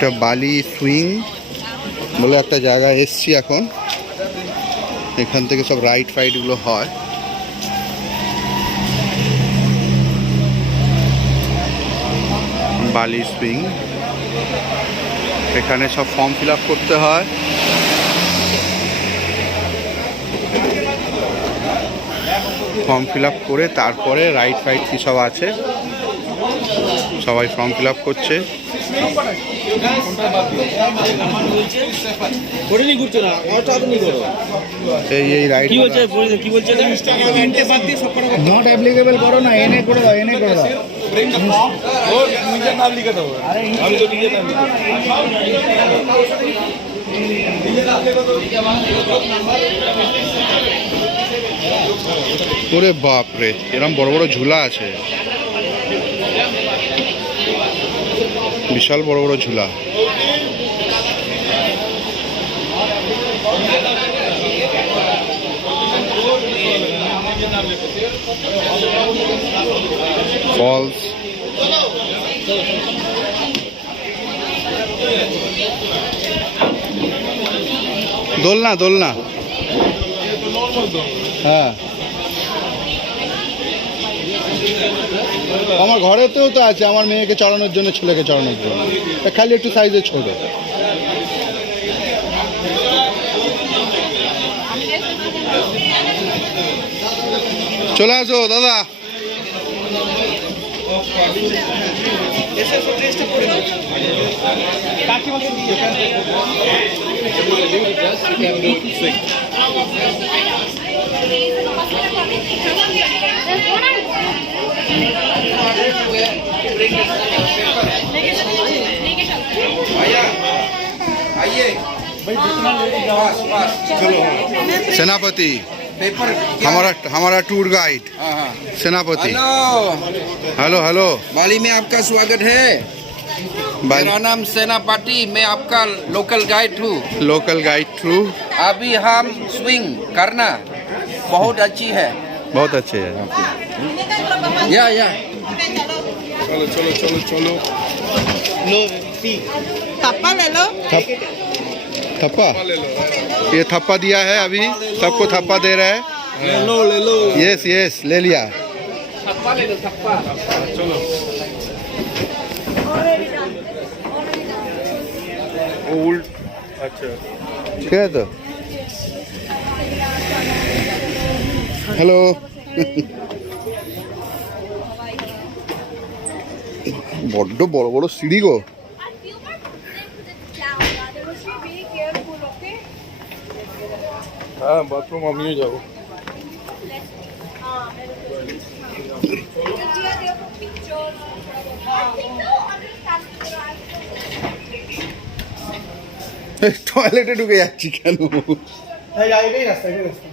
একটা বালি সুইং বলে একটা জায়গায় এসছি এখন। এখান থেকে সব রাইড ফাইডগুলো হয়। বালি সুইং, এখানে সব ফর্ম ফিল আপ করতে হয়। ফর্ম ফিল আপ করে তারপরে রাইড ফাইড কী সব আছে সবাই ফর্ম ফিল আপ করছে। এই রাইড নট অ্যাপ্লিকেবল করো না, এনে করে দাও, এনে করে দাও। নিজের নাম লিখে দেবো, আমি তো নিজের নাম ওরে বাপরে, এরকম বড় বড় ঝুলা আছে, বিশাল বড় বড় ঝুলা। ফলস, দোলনা দোলনা, হ্যাঁ আমার ঘরেতেও তো আছে, আমার মেয়েকে চড়ানোর জন্য, ছেলেকে চড়ানোর জন্য, খালি একটু সাইজে ছোট। চলে আসো দাদা। सेनापति हमारा टूर गाइड सेनापति। हेलो हेलो, बाली में आपका स्वागत है। मेरा नाम सेनापति, मैं आपका लोकल गाइड हूँ। लोकल गाइड थ्रू अभी हम स्विंग करना बहुत अच्छी है, बहुत अच्छे है। या চলো চলো চলো চলো। थप्पा ले लो। थप्पा, ये थप्पा दिया है, अभी सबको थप्पा दे रहा है। ले लो ले लो। यस यस, ले लिया। थप्पा ले लो, थप्पा। চলো। ও উল্ট, আচ্ছা ठीक है तो हेलो। বড্ড বড় বড় সিঁড়ি গো। হ্যাঁ বাথরুম আমিও যাবো। টয়লেটে ঢুকে যাচ্ছি কেন? এটাই রাস্তা, এটাই রাস্তা।